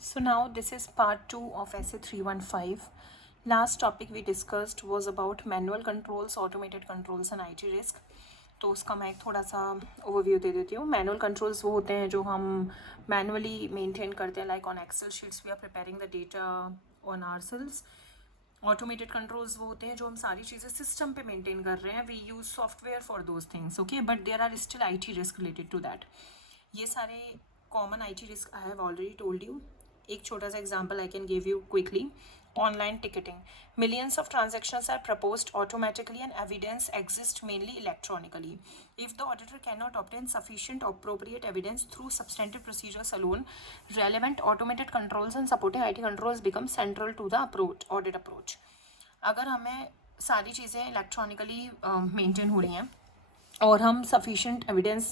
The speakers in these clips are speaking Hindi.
So now this is part 2 of essay 315. Last topic we discussed was about manual controls, automated controls and IT risk. तो उसका मैं एक थोड़ा सा ओवरव्यू दे देती हूँ. मैनुअल कंट्रोल्स वो होते हैं जो हम मैनुअली मेंटेन करते हैं, like on Excel sheets we are preparing the data on आरसेल्स. ऑटोमेटेड कंट्रोल्स वो होते हैं जो हम सारी चीज़ें सिस्टम पे मेंटेन कर रहे हैं. We use software for those things, okay, but there are still IT risk related to that. ये सारे common IT risk I have already told you. एक छोटा सा example I can give you quickly. Online ticketing, millions of transactions are proposed automatically and evidence exists mainly electronically. If the auditor cannot obtain sufficient appropriate evidence through substantive procedures alone, relevant automated controls and supporting IT controls become central to the audit approach. अगर हमें सारी चीज़ें इलेक्ट्रॉनिकली मेंटेन हो रही हैं और हम सफिशेंट एविडेंस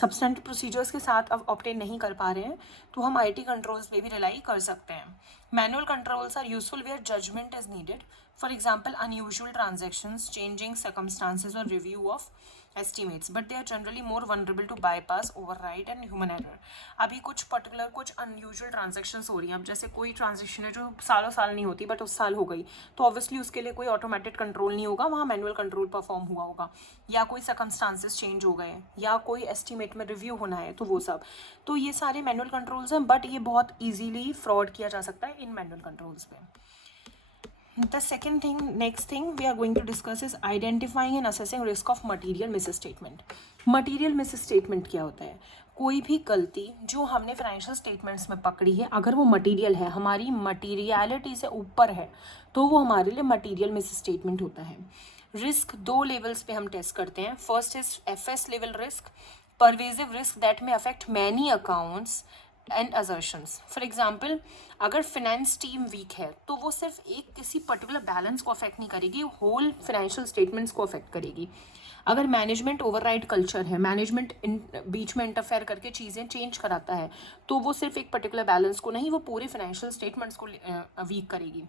सब्सटेंटिव प्रोसीजर्स के साथ अब ऑब्टेन नहीं कर पा रहे हैं, तो हम IT कंट्रोल्स पे भी रिलाई कर सकते हैं. Manual controls are useful where judgement is needed. For example unusual transactions, changing circumstances और review of estimates, but they are generally more vulnerable to bypass, override and human error. अभी कुछ पर्टिकुलर कुछ अनयूजुअल ट्रांजेक्शन्स हो रही हैं. अब जैसे कोई ट्रांजेक्शन है जो सालों साल नहीं होती बट उस साल हो गई, तो ऑब्वियसली उसके लिए कोई ऑटोमेटेड कंट्रोल नहीं होगा, वहाँ मैनुअल कंट्रोल परफॉर्म हुआ होगा. या कोई सर्कमस्टांसेस चेंज हो गए या कोई एस्टिमेट में रिव्यू होना है, तो वो सब. तो ये सारे मैनुअल कंट्रोल्स हैं, बट ये बहुत ईजीली फ्रॉड किया जा सकता है इन मैनुअल कंट्रोल्स पे. The next thing we are going to discuss is identifying and assessing risk of material misstatement. Material misstatement क्या होता है? कोई भी गलती जो हमने फाइनेंशियल स्टेटमेंट्स में पकड़ी है, अगर वो मटेरियल है, हमारी मटीरियलिटी से ऊपर है, तो वो हमारे लिए मटीरियल मिसस्टेटमेंट होता है. रिस्क दो लेवल्स पे हम टेस्ट करते हैं. First is FS level risk, pervasive risk that may affect many accounts and assertions. For example, अगर फिनेंस टीम वीक है तो वो सिर्फ एक किसी पर्टिकुलर बैलेंस को अफेक्ट नहीं करेगी, होल फाइनेंशियल स्टेटमेंट्स को अफेक्ट करेगी. अगर मैनेजमेंट ओवरराइड कल्चर है, मैनेजमेंट बीच में इंटरफेयर करके चीज़ें चेंज कराता है, तो वो सिर्फ एक पर्टिकुलर बैलेंस को नहीं, वो पूरे फाइनेंशियल स्टेटमेंट्स को वीक करेगी.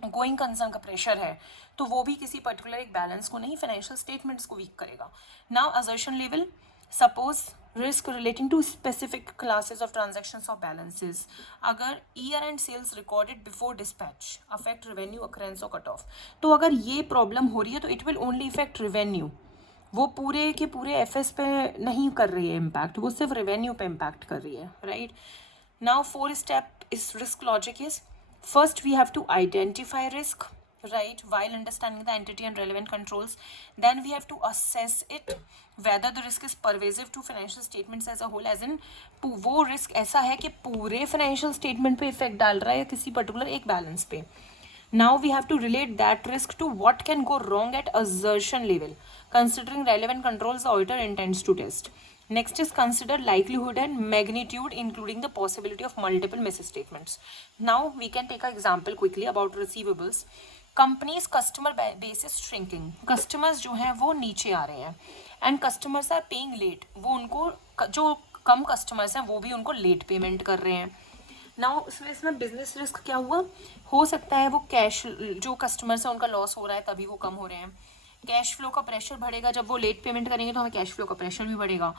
गोइंग कंसर्न का प्रेशर है तो वो भी किसी पर्टिकुलर एक बैलेंस को नहीं, फाइनेंशियल स्टेटमेंट्स को वीक करेगा. Now assertion level, suppose risk relating to specific classes of transactions और बैलेंसेस. अगर year end sales recorded before dispatch affect revenue occurrence और कट ऑफ, तो अगर ये प्रॉब्लम हो रही है तो it will only affect revenue. वो पूरे के पूरे FS पे नहीं कर रही है इम्पैक्ट, वो सिर्फ रेवेन्यू पे इम्पैक्ट कर रही है, राइट. नाउ 4 स्टेप इस risk logic is, first we have to identify risk, right, while understanding the entity and relevant controls. Then we have to assess it whether the risk is pervasive to financial statements as a whole, as in वो रिस्क ऐसा है कि पूरे फाइनेंशियल स्टेटमेंट पे इफेक्ट डाल रहा है या किसी पर्टिकुलर एक बैलेंस पे. Now we have to relate that risk to what can go wrong at assertion level, considering relevant controls the auditor intends to test. Next is consider likelihood and magnitude, including the possibility of multiple misstatements. Now we can take an example quickly about receivables. Companies customer base is shrinking. Customers जो हैं वो नीचे आ रहे हैं and customers are paying late. वो उनको जो कम customers हैं वो भी उनको late payment कर रहे हैं. नाउ इसमें बिजनेस रिस्क क्या हुआ, हो सकता है वो कैश जो कस्टमर्स है उनका लॉस हो रहा है तभी वो कम हो रहे हैं. कैश फ्लो का प्रेशर बढ़ेगा, जब वो लेट पेमेंट करेंगे तो हमें कैश फ्लो का प्रेशर भी बढ़ेगा.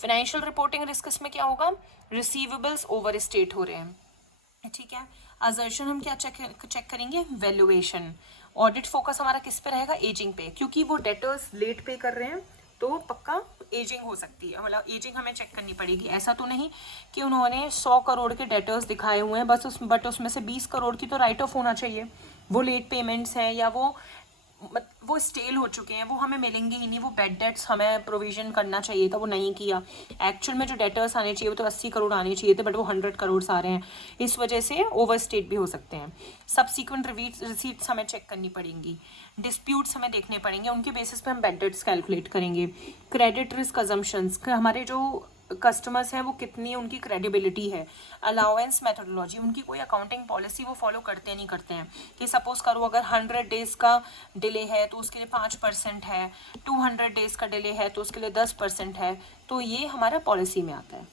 फाइनेंशियल रिपोर्टिंग रिस्क इसमें क्या होगा, रिसीवेबल्स ओवर स्टेट हो रहे हैं, ठीक है. असर्शन हम क्या चेक करेंगे, वैल्यूएशन. ऑडिट फोकस हमारा किस पे रहेगा, एजिंग पे, क्योंकि वो डेटर्स लेट पे कर रहे हैं तो पक्का एजिंग हो सकती है, मतलब एजिंग हमें चेक करनी पड़ेगी. ऐसा तो नहीं कि उन्होंने 100 करोड़ के डेटर्स दिखाए हुए हैं बस बट उसमें से 20 करोड़ की तो राइट ऑफ होना चाहिए. वो लेट पेमेंट्स हैं या वो स्टेल हो चुके हैं, वो हमें मिलेंगे ही नहीं. वो बैड डेट्स हमें प्रोविजन करना चाहिए था, वो नहीं किया. एक्चुअल में जो डेटर्स आने चाहिए वो तो 80 करोड़ आने चाहिए थे, बट वो 100 करोड़ आ रहे हैं. इस वजह से ओवर स्टेट भी हो सकते हैं. सब्सिक्वेंट रिसीट्स हमें चेक करनी पड़ेंगी. डिस्प्यूट्स हमें देखने पड़ेंगे, उनके बेसिस पे हम बैड डेट्स कैलकुलेट करेंगे. क्रेडिट रिस्क अजम्पशंस, हमारे जो कस्टमर्स हैं वो कितनी उनकी क्रेडिबिलिटी है. अलाउंस मेथोडोलॉजी, उनकी कोई अकाउंटिंग पॉलिसी वो फॉलो करते नहीं करते हैं, कि सपोज करो अगर 100 डेज़ का डिले है तो उसके लिए 5% है, 200 डेज़ का डिले है तो उसके लिए 10% है. तो ये हमारा पॉलिसी में आता है.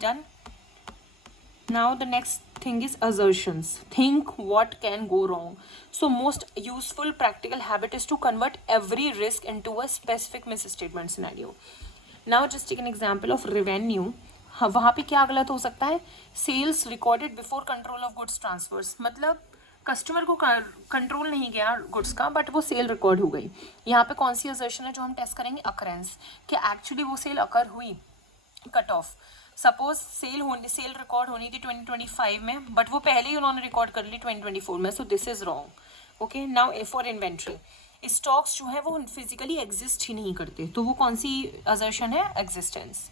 Done. Now the next thing is assertions. Think what can go wrong. So most useful practical habit is to convert every risk into a specific misstatement scenario. Now just take an example of revenue. हाँ, वहाँ पे क्या गलत हो सकता है, sales recorded before control of goods transfers, मतलब कस्टमर को कंट्रोल नहीं गया गुड्स का बट वो सेल रिकॉर्ड हो गई। यहाँ पे कौन सी असर्शन है जो हम टेस्ट करेंगे, अकरेंस, कि एक्चुअली वो सेल अकर हुई। Cut off, suppose sale record होनी थी 2025 में बट वो पहले ही उन्होंने रिकॉर्ड कर ली 2024 में, so this is wrong. Okay, now for inventory, stocks जो है वो फिजिकली एग्जिस्ट ही नहीं करते, तो वो कौन सी असर्शन है, एग्जिस्टेंस।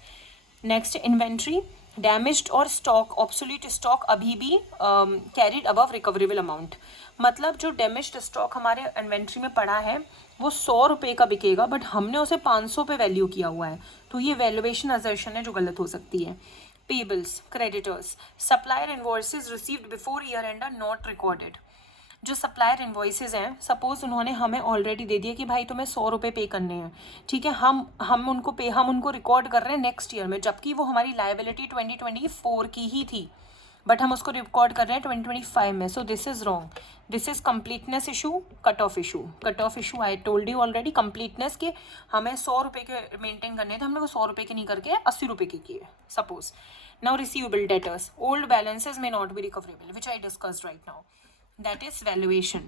नेक्स्ट, इन्वेंट्री डैमेज्ड और स्टॉक ऑब्सोलीट स्टॉक अभी भी कैरिड अबव रिकवरेबल अमाउंट, मतलब जो डैमेज्ड स्टॉक हमारे इन्वेंट्री में पड़ा है वो 100 रुपये का बिकेगा बट हमने उसे 500 पे वैल्यू किया हुआ है, तो ये वैल्यूएशन असर्शन है जो गलत हो सकती है। Payables, creditors, supplier invoices received before year end are not recorded, जो सप्लायर इन्वॉइसेज हैं, सपोज उन्होंने हमें ऑलरेडी दे दिया कि भाई तुम्हें 100 रुपये पे करने हैं, ठीक है, हम उनको रिकॉर्ड कर रहे हैं नेक्स्ट ईयर में, जबकि वो हमारी लाइबिलिटी 2024 की ही थी बट हम उसको रिकॉर्ड कर रहे हैं 2025 में, so this is wrong. This is completeness issue, cut off issue. Cut off issue I told you already, completeness के हमें 100 रुपये के मेंटेन करने थे, हमने वो 100 रुपये के नहीं करके 80 रुपये के किए suppose. Now receivable debtors, old balances may not be recoverable which I discussed right now, that is valuation.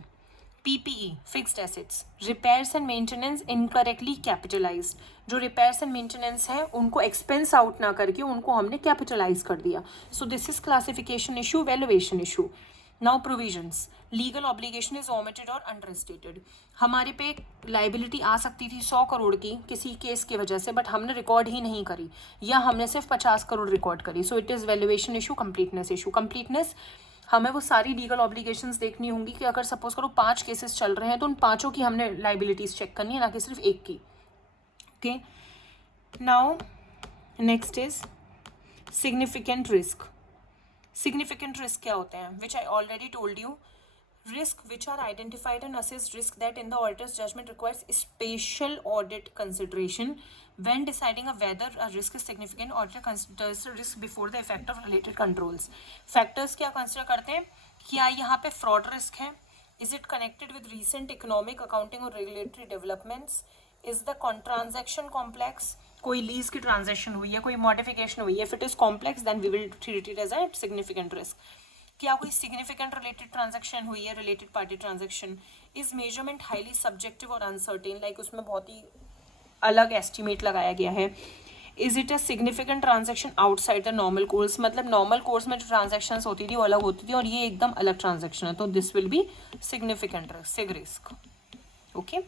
PPE, fixed assets, repairs and maintenance incorrectly capitalized, जो repairs and maintenance है उनको expense out ना करके उनको हमने capitalize कर दिया, so this is classification issue, valuation issue. Now provisions, legal obligation is omitted or understated, हमारे पे liability आ सकती थी 100 करोड़ की किसी केस की वजह से बट हमने रिकॉर्ड ही नहीं करी या हमने सिर्फ 50 करोड़ रिकॉर्ड करी, so it is valuation issue, completeness issue. completeness, हमें वो सारी लीगल ऑब्लिगेशंस देखनी होंगी कि अगर सपोज करो 5 केसेस चल रहे हैं तो उन 5 की हमने लाइबिलिटीज चेक करनी है, ना कि सिर्फ एक की। Okay, now next is significant risk. Significant risk क्या होते हैं, which I already told you, risk which are identified and assessed risk that in the auditor's judgment requires special audit consideration when deciding whether a risk is significant. Auditor considers the risk before the effect of related controls. Factors क्या consider करते हैं, क्या यहाँ पे fraud risk है, is it connected with recent economic, accounting or regulatory developments, is the transaction complex, कोई लीज की ट्रांजेक्शन हुई है, कोई मॉडिफिकेशन हुई है, if it is complex then we will treat it as a significant risk. क्या कोई सिग्निफिकेंट रिलेटेड ट्रांजैक्शन हुई है, related party transaction, is measurement highly subjective और अनसर्टेन, लाइक उसमें बहुत ही अलग एस्टिमेट लगाया गया है, is it a significant transaction outside the normal course, मतलब नॉर्मल कोर्स में जो ट्रांजैक्शन होती थी वो अलग होती थी और ये एकदम अलग ट्रांजैक्शन है, तो this will be significant sig risk. Okay,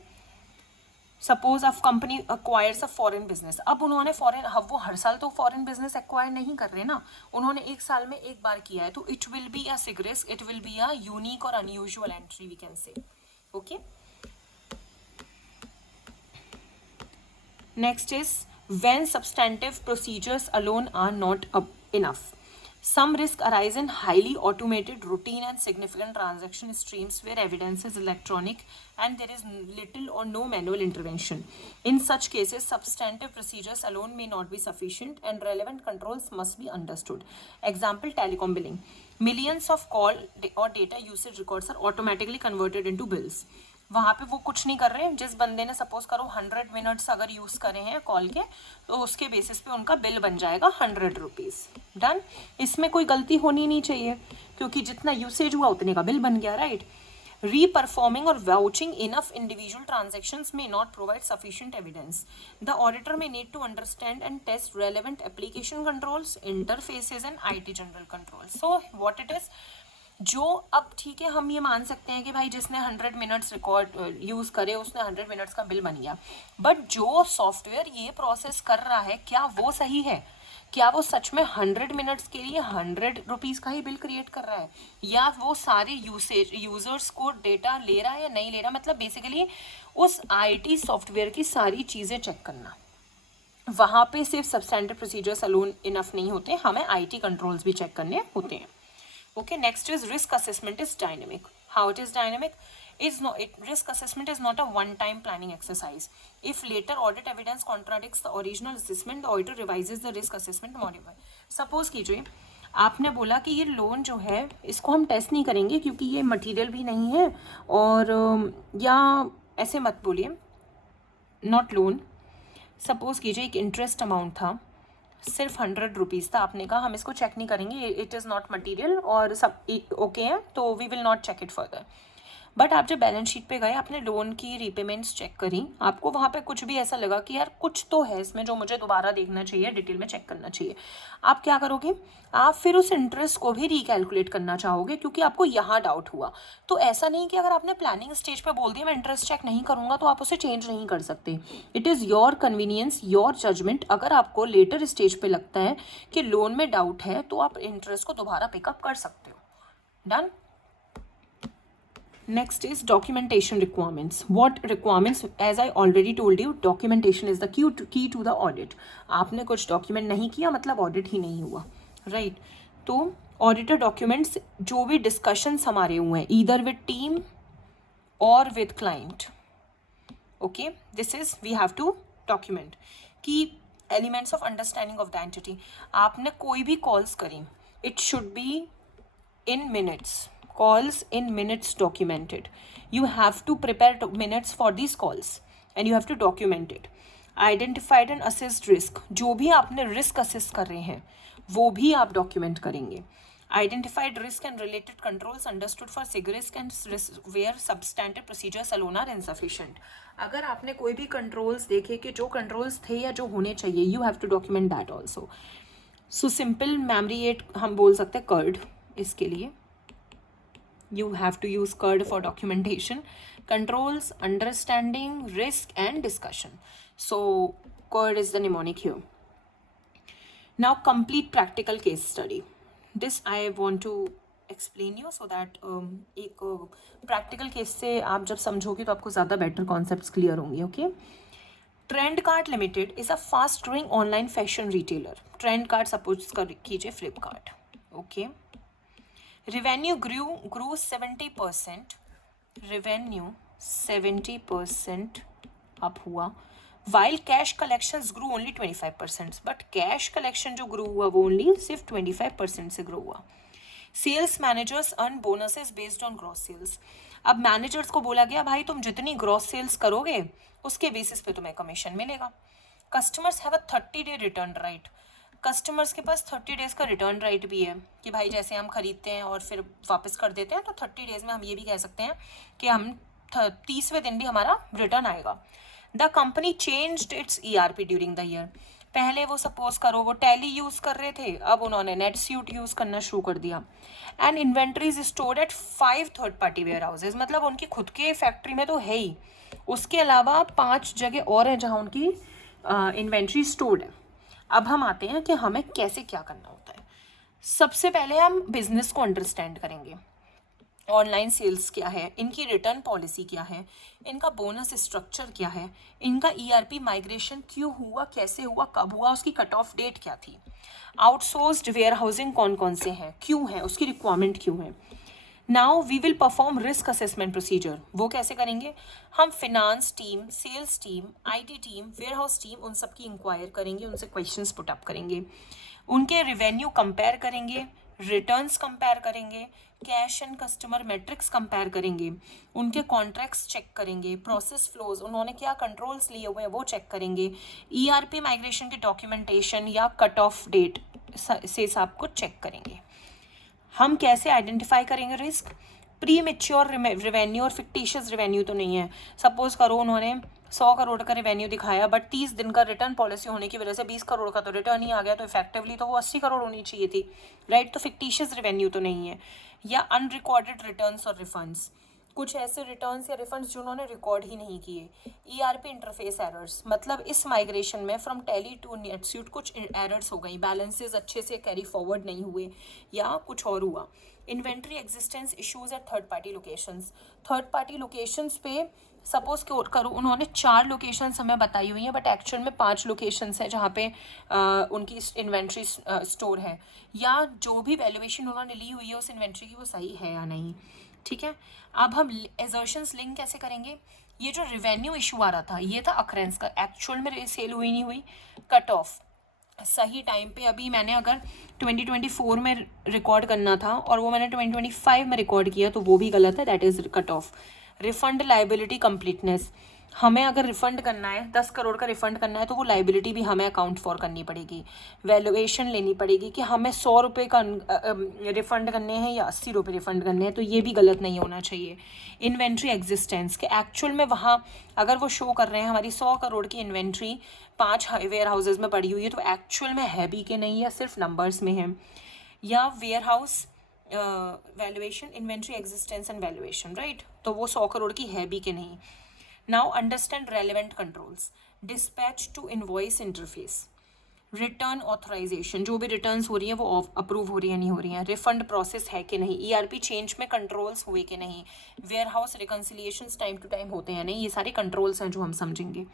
suppose a company acquires a foreign business, अब उन्होंने फॉरेन, वो हर साल तो फॉरेन बिजनेस एक्वायर नहीं कर रहे ना, उन्होंने एक साल में एक बार किया है, तो it will be a sig risk, it will be a unique और unusual entry we can say. Okay, next is when substantive procedures alone are not enough, some risk arise in highly automated, routine and significant transaction streams where evidence is electronic and there is little or no manual intervention. In such cases, substantive procedures alone may not be sufficient and relevant controls must be understood. Example, telecom billing. Millions of call or data usage records are automatically converted into bills. वहाँ पे वो कुछ नहीं कर रहे हैं, जिस बंदे ने सपोज करो 100 मिनट्स अगर यूज़ करे हैं कॉल के तो उसके बेसिस पे उनका बिल बन जाएगा 100 रुपीज़, डन। इसमें कोई गलती होनी नहीं चाहिए क्योंकि जितना यूसेज हुआ उतने का बिल बन गया, राइट। रीपरफॉर्मिंग और vouching enough individual transactions may not provide sufficient evidence, the auditor may need to understand and test relevant application controls, interfaces and IT general controls. So what it is, जो अब ठीक है हम ये मान सकते हैं कि भाई जिसने 100 मिनट्स रिकॉर्ड यूज़ करे उसने 100 मिनट्स का बिल बन गया, बट जो सॉफ्टवेयर ये प्रोसेस कर रहा है क्या वो सही है, क्या वो सच में 100 मिनट्स के लिए 100 रुपीज़ का ही बिल क्रिएट कर रहा है या वो सारे यूजर्स को डेटा ले रहा है या नहीं ले रहा, मतलब बेसिकली उस IT सॉफ्टवेयर की सारी चीज़ें चेक करना। वहाँ पे सिर्फ सब्सटेंटिव प्रोसीजर्स अलोन इनफ नहीं होते, हमें IT कंट्रोल्स भी चेक करने होते हैं। Okay, next is risk assessment is dynamic. How it is dynamic? Risk assessment is not a one-time planning exercise. If later audit evidence contradicts the original assessment, the auditor revises the risk assessment modify. Suppose कीजिए आपने बोला कि ये लोन जो है इसको हम टेस्ट नहीं करेंगे क्योंकि ये मटेरियल भी नहीं है, और या ऐसे मत बोलिए, नॉट लोन। सपोज कीजिए एक इंटरेस्ट अमाउंट था सिर्फ 100 रुपीज़ था। आपने कहा हम इसको चेक नहीं करेंगे, इट इज़ नॉट मटीरियल और सब ओके है, तो we will not check it further. But आप जब बैलेंस शीट पे गए, आपने लोन की रीपेमेंट्स चेक करी, आपको वहाँ पे कुछ भी ऐसा लगा कि यार कुछ तो है इसमें जो मुझे दोबारा देखना चाहिए, डिटेल में चेक करना चाहिए, आप क्या करोगे? आप फिर उस इंटरेस्ट को भी रिकैलकुलेट करना चाहोगे, क्योंकि आपको यहाँ डाउट हुआ। तो ऐसा नहीं कि अगर आपने प्लानिंग स्टेज पे बोल दिया मैं इंटरेस्ट चेक नहीं करूँगा तो आप उसे चेंज नहीं कर सकते। It is your convenience, your judgement. अगर आपको लेटर स्टेज पे लगता है कि लोन में डाउट है तो आप इंटरेस्ट को दोबारा पिकअप कर सकते हो। Done. Next is documentation requirements. What requirements? As I already told you, documentation is the key to the audit. आपने कुछ document नहीं किया मतलब audit ही नहीं हुआ, right? तो auditor documents जो भी discussions हमारे हुए हैं either with team or with client, okay? This is we have to document. Key elements of understanding of the entity. आपने कोई भी calls करी, it should be in minutes. Calls in minutes documented. You have to prepare minutes for these calls and you have to document it. Identified and assessed risk. जो भी आपने risk assess कर रहे हैं वो भी आप document करेंगे. Identified risk and related controls understood for sig risk and risk where substantive procedures alone are insufficient. अगर आपने कोई भी controls देखे कि जो controls थे या जो होने चाहिए, you have to document that also. So simple memory aid हम बोल सकते हैं CURD इसके लिए. You have to use CURD for documentation. Controls, understanding, risk and discussion. So CURD is the mnemonic here. Now complete practical case study. This I want to explain you so that एक practical case से आप जब समझोगे तो आपको ज़्यादा better concepts clear होंगे, okay? Trendcart Limited is a fast growing online fashion retailer. Trendcart suppose कीजिए Flipkart, okay? Revenue grew 70%. Revenue 70% up हुआ. While cash collections grew only 25%. But cash collection जो grew हुआ वो only सिर्फ 25% से grow हुआ. Sales managers earn bonuses based on gross sales. अब managers को बोला गया भाई तुम जितनी gross sales करोगे उसके basis पे तुम्हें commission मिलेगा. Customers have a 30-day return right. Customers के पास 30 डेज़ का रिटर्न राइट भी है कि भाई जैसे हम खरीदते हैं और फिर वापस कर देते हैं तो 30 डेज़ में हम ये भी कह सकते हैं कि हम 30वें दिन भी हमारा रिटर्न आएगा. The company changed it's ERP during the year. पहले वो सपोज करो वो टैली यूज़ कर रहे थे, अब उन्होंने नेटस्यूट यूज़ करना शुरू कर दिया. And inventories stored at 5 third party wear houses. मतलब उनकी खुद के फैक्ट्री में तो है ही, उसके अलावा 5 जगह और हैं जहाँ उनकी इन्वेंट्री स्टोर्ड है. अब हम आते हैं कि हमें कैसे क्या करना होता है. सबसे पहले हम बिजनेस को अंडरस्टैंड करेंगे. ऑनलाइन सेल्स क्या है, इनकी रिटर्न पॉलिसी क्या है, इनका बोनस स्ट्रक्चर क्या है, इनका ERP माइग्रेशन क्यों हुआ, कैसे हुआ, कब हुआ, उसकी कट ऑफ डेट क्या थी, आउटसोर्स्ड वेयर हाउसिंग कौन कौन से हैं, क्यों है, उसकी रिक्वायरमेंट क्यों है. Now we will perform risk assessment procedure. वो कैसे करेंगे? हम finance team, sales team, IT team, warehouse team, उन सब की इंक्वायर करेंगे, उनसे क्वेश्चंस पुट अप करेंगे, उनके रिवेन्यू कंपेयर करेंगे, रिटर्न्स कंपेयर करेंगे, cash and customer matrix compare करेंगे, उनके कॉन्ट्रैक्ट्स चेक करेंगे, प्रोसेस फ्लोज, उन्होंने क्या कंट्रोल्स लिए हुए हैं वो चेक करेंगे, ERP माइग्रेशन की डॉक्यूमेंटेशन या कट ऑफ डेट से सब कुछ चेक करेंगे. हम कैसे आइडेंटिफाई करेंगे रिस्क? प्री मेच्योर रेवेन्यू और फिक्टिशियस रेवेन्यू तो नहीं है. सपोज करो उन्होंने 100 करोड़ का रेवेन्यू दिखाया बट 30 दिन का रिटर्न पॉलिसी होने की वजह से 20 करोड़ का तो रिटर्न ही आ गया, तो इफेक्टिवली तो वो 80 करोड़ होनी चाहिए थी, राइट? तो फिक्टिशियस रेवेन्यू तो नहीं है. या अनरिकॉर्डेड रिटर्न्स और रिफंड्स, कुछ ऐसे रिटर्न्स या रिफंड्स जो उन्होंने रिकॉर्ड ही नहीं किए. ERP इंटरफेस एरर्स, मतलब इस माइग्रेशन में फ्रॉम टैली टू नेटस्यूट कुछ एरर्स हो गई, बैलेंसेस अच्छे से कैरी फॉरवर्ड नहीं हुए या कुछ और हुआ. Inventory existence issues at third party locations. Third party locations पे सपोज करो उन्होंने 4 लोकेशंस हमें बताई हुई हैं बट एक्चुअल में 5 लोकेशंस हैं जहाँ पे उनकी इन्वेंट्री स्टोर है, या जो भी वैल्यूएशन उन्होंने ली हुई है उस इन्वेंट्री की वो सही है या नहीं. ठीक है. अब हम एजर्शंस लिंक कैसे करेंगे? ये जो रेवेन्यू इशू आ रहा था ये था अक्रेंस का, एक्चुअल में सेल हुई नहीं हुई, कट ऑफ सही टाइम पे. अभी मैंने अगर 2024 में रिकॉर्ड करना था और वो मैंने 2025 में रिकॉर्ड किया तो वो भी गलत है, that is cut off. Refund liability completeness, हमें अगर रिफ़ंड करना है 10 करोड़ का रिफ़ंड करना है तो वो लाइबिलिटी भी हमें अकाउंट फॉर करनी पड़ेगी, वैल्यूएशन लेनी पड़ेगी कि हमें 100 रुपये का रिफ़ंड करने हैं या 80 रुपये रिफ़ंड करने हैं, तो ये भी गलत नहीं होना चाहिए। इन्वेंट्री एग्जिस्टेंस के एक्चुअल में वहाँ अगर वो शो कर रहे हैं हमारी 100 करोड़ की इन्वेंट्री 5 वेयर हाउसेज में पड़ी हुई है, तो एक्चुअल में है भी कि नहीं या सिर्फ नंबर्स में है। या warehouse valuation, inventory existence and valuation, right, तो वो 100 करोड़ की है भी कि नहीं। Now understand relevant controls, dispatch to invoice interface, return authorisation, जो भी रिटर्न्स हो रही है वो अप्रूव हो रही है नहीं हो रही है, रिफंड प्रोसेस है कि नहीं, ईआरपी चेंज में कंट्रोल्स हुए कि नहीं, warehouse reconciliations time to time होते हैं नहीं, ये सारे कंट्रोल्स हैं जो हम समझेंगे।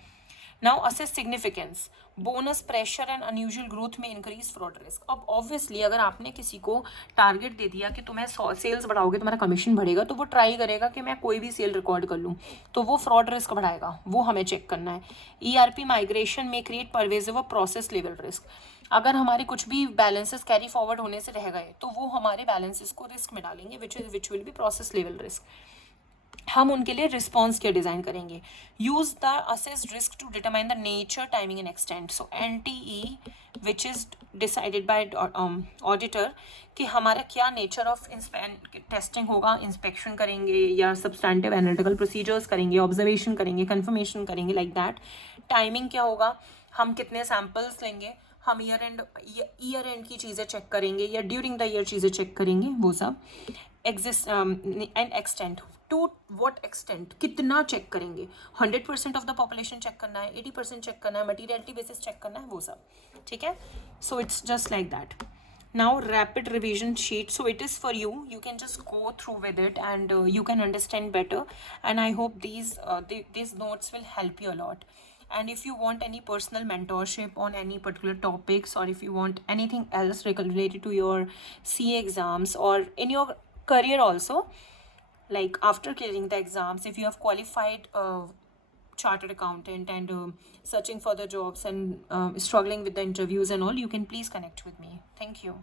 Now assess significance, bonus, pressure and unusual growth में इंक्रीज फ्रॉड रिस्क। अब ऑब्वियसली अगर आपने किसी को टारगेट दे दिया कि तुम्हें 100 सेल्स बढ़ाओगे तुम्हारा कमीशन बढ़ेगा, तो वो ट्राई करेगा कि मैं कोई भी सेल रिकॉर्ड कर लूँ, तो वो फ्रॉड रिस्क बढ़ाएगा, वो हमें चेक करना है। ईआरपी माइग्रेशन में create pervasive process level risk, अगर हमारे कुछ भी बैलेंसेस कैरी फॉरवर्ड होने से रह गए तो वो हमारे बैलेंसेस को रिस्क में डालेंगे, which will be process level risk. हम उनके लिए रिस्पॉन्स क्या डिज़ाइन करेंगे। Use the assessed risk to determine the nature, timing and extent. So NTE which is decided by auditor कि हमारा क्या नेचर ऑफ टेस्टिंग होगा, इंस्पेक्शन करेंगे या सब्सटैंटिव एनालिटिकल प्रोसीजर्स करेंगे, ऑब्जर्वेशन करेंगे, कन्फर्मेशन करेंगे, लाइक दैट। टाइमिंग क्या होगा, हम कितने सैम्पल्स लेंगे, हम ईयर एंड की चीज़ें चेक करेंगे या ड्यूरिंग द ईयर चीज़ें चेक करेंगे, वो सब। And extent, to what extent, कितना चेक करेंगे, 100% ऑफ द पॉपुलेशन चेक करना है, 80% चेक करना है, मटीरियलिटी बेसिस चेक करना है, वो सब, ठीक है। So it's just like that. Now rapid revision sheet, so it is for you, you can just go through with it and you can understand better, and I hope these notes will help you a lot. And if you want any personal mentorship on any particular topics, or if you want anything else related to your CA exams or in your career also, like after clearing the exams, if you have qualified chartered accountant and searching for the jobs and struggling with the interviews and all, you can please connect with me. Thank you.